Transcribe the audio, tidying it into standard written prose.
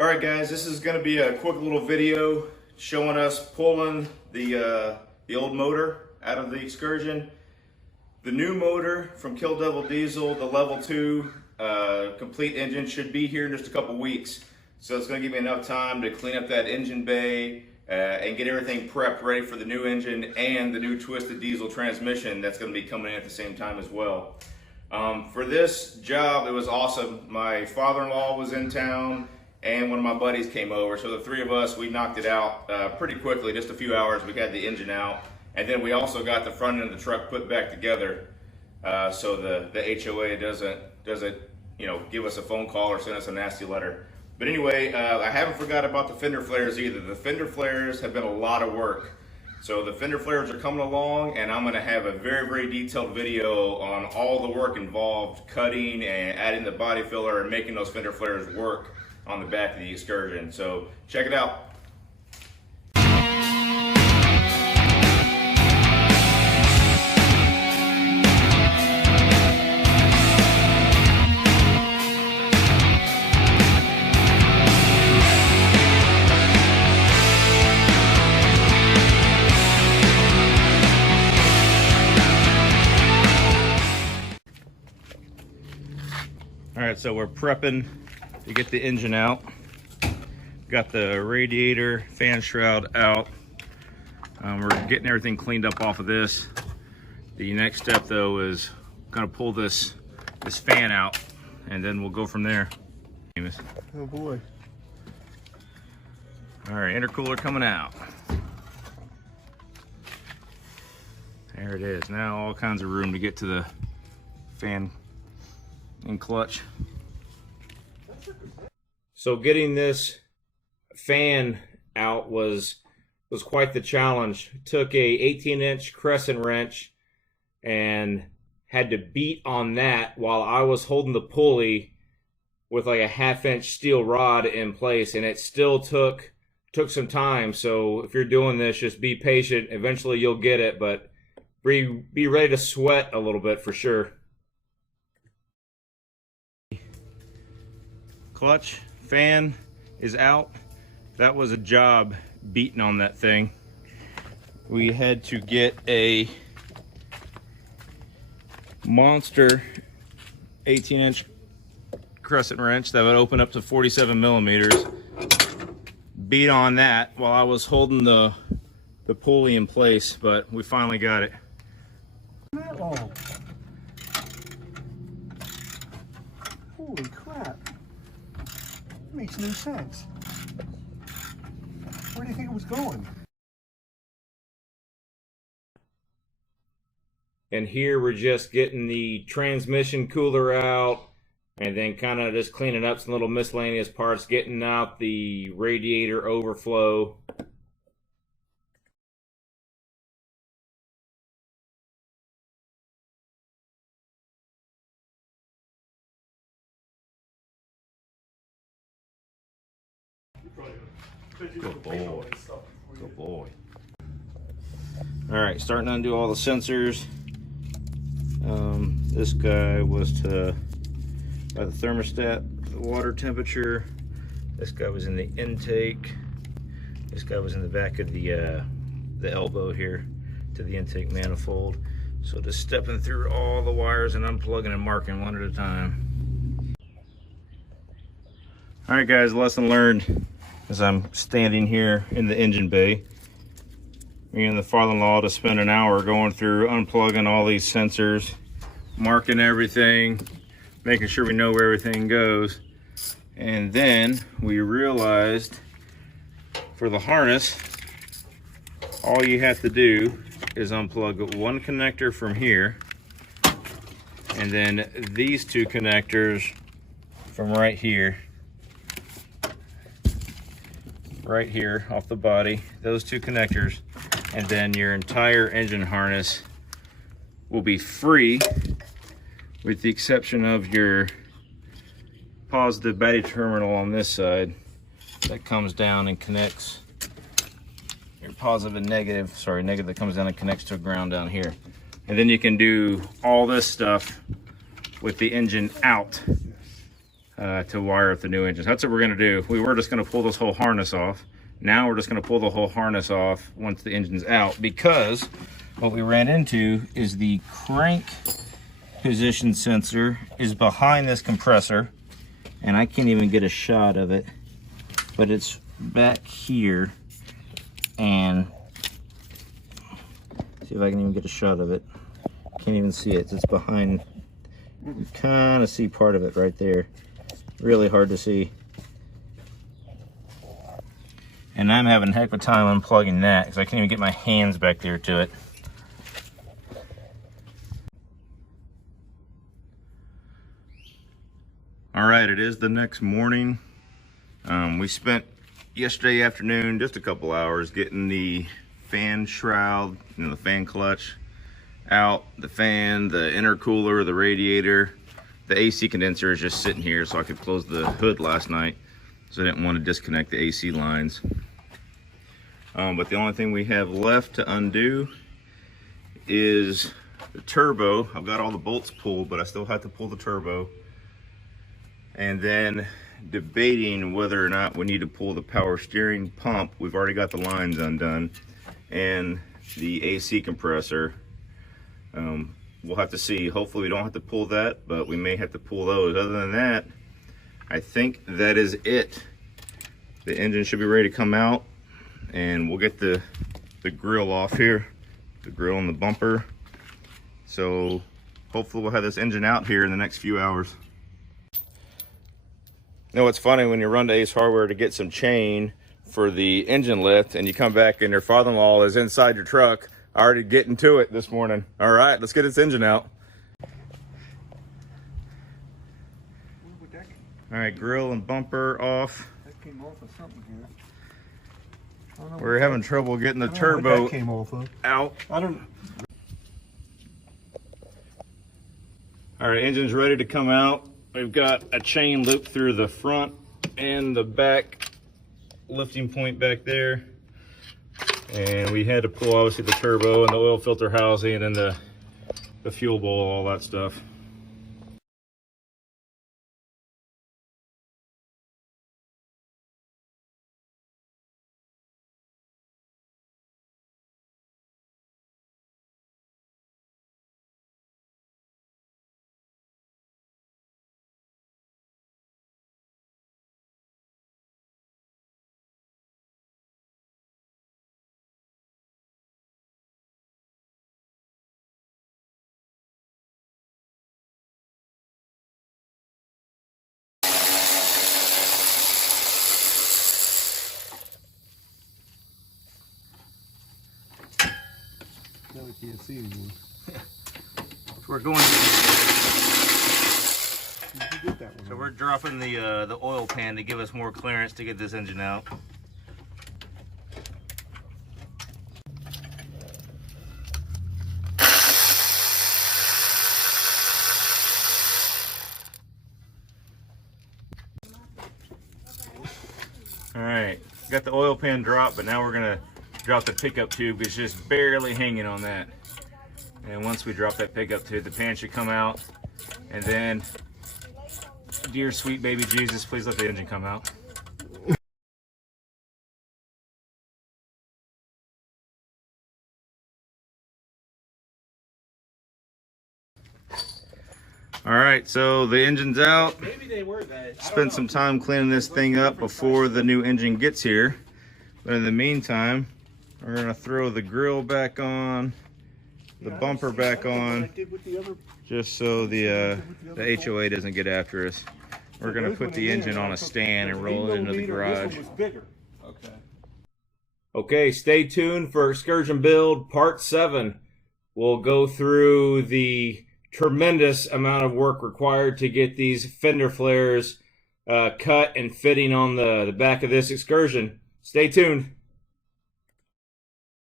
All right, guys, this is going to be a quick little video showing us pulling the old motor out of the Excursion. The new motor from Kill Devil Diesel, the level 2 complete engine, should be here in just a couple weeks. So it's going to give me enough time to clean up that engine bay and get everything prepped ready for the new engine and the new twisted diesel transmission that's going to be coming in at the same time as well. For this job, it was awesome. My father-in-law was in town and one of my buddies came over. So the three of us, we knocked it out pretty quickly, just a few hours. We got the engine out. And then we also got the front end of the truck put back together so the HOA doesn't give us a phone call or send us a nasty letter. But anyway, I haven't forgot about the fender flares either. The fender flares have been a lot of work. So the fender flares are coming along, and I'm going to have a very, very detailed video on all the work involved, cutting and adding the body filler and making those fender flares work on the back of the Excursion. So check it out. All right, so we're prepping to get the engine out. Got the radiator fan shroud out. We're getting everything cleaned up off of this. The next step though is gonna pull this fan out and then we'll go from there. Oh boy. All right, intercooler coming out. There it is. Now all kinds of room to get to the fan and clutch. So getting this fan out was quite the challenge. Took a 18-inch crescent wrench and had to beat on that while I was holding the pulley with like a 1/2-inch steel rod in place, and it still took some time. So if you're doing this, just be patient. Eventually you'll get it, but be ready to sweat a little bit for sure. Clutch, fan is out. That was a job beating on that thing. We had to get a monster 18-inch crescent wrench that would open up to 47 millimeters. Beat on that while I was holding the pulley in place, but we finally got it. That long. Holy crap. Makes no sense. Where do you think it was going? And here we're just getting the transmission cooler out and then kind of just cleaning up some little miscellaneous parts, getting out the radiator overflow. Good boy. Good boy. All right, starting to undo all the sensors. This guy was by the thermostat, the water temperature. This guy was in the intake. This guy was in the back of the elbow here to the intake manifold. So just stepping through all the wires and unplugging and marking one at a time. All right, guys, lesson learned. As I'm standing here in the engine bay, me and the father-in-law to spend an hour going through unplugging all these sensors, marking everything, making sure we know where everything goes. And then we realized for the harness, all you have to do is unplug one connector from here and then these two connectors from right here off the body, those two connectors, and then your entire engine harness will be free with the exception of your positive battery terminal on this side that comes down and connects your positive and negative, negative that comes down and connects to a ground down here. And then you can do all this stuff with the engine out. to wire up the new engines. That's what we're gonna do. We were just gonna pull this whole harness off. Now we're just gonna pull the whole harness off once the engine's out, because what we ran into is the crank position sensor is behind this compressor, and I can't even get a shot of it, but it's back here, and see if I can even get a shot of it. Can't even see it. It's behind. You kind of see part of it right there. Really hard to see. And I'm having a heck of a time unplugging that because I can't even get my hands back there to it. All right, it is the next morning. We spent yesterday afternoon just a couple hours getting the fan shroud, the fan clutch out, the fan, the intercooler, the radiator. The AC condenser is just sitting here so I could close the hood last night, so I didn't want to disconnect the AC lines. But the only thing we have left to undo is the turbo. I've got all the bolts pulled, but I still have to pull the turbo. And then debating whether or not we need to pull the power steering pump. We've already got the lines undone, and the AC compressor. We'll have to see. Hopefully we don't have to pull that, but we may have to pull those. Other than that, I think that is it. The engine should be ready to come out, and we'll get the grill off here, the grill and the bumper. So hopefully we'll have this engine out here in the next few hours. You know what's funny, when you run to Ace Hardware to get some chain for the engine lift and you come back and your father-in-law is inside your truck already getting to it this morning. All right, let's get this engine out. All right, grill and bumper off. That came off of something here. We're having trouble getting the turbo that came off of. out. I don't. All right, engine's ready to come out. We've got a chain loop through the front and the back lifting point back there. And we had to pull obviously the turbo and the oil filter housing and the fuel bowl, all that stuff. Now we can't see anymore. We're going. So we're dropping the oil pan to give us more clearance to get this engine out. All right, got the oil pan dropped, but now we're gonna drop the pickup tube. It's just barely hanging on that. And once we drop that pickup tube, the pan should come out. And then, dear sweet baby Jesus, please let the engine come out. All right, so the engine's out. Maybe they were that. Spent some time cleaning this thing up before the new engine gets here. But in the meantime, we're gonna throw the grill back on, the bumper back on, just so the HOA doesn't get after us. We're gonna put the engine on a stand and roll it into the garage. Okay, stay tuned for Excursion Build Part 7. We'll go through the tremendous amount of work required to get these fender flares cut and fitting on the back of this Excursion. Stay tuned.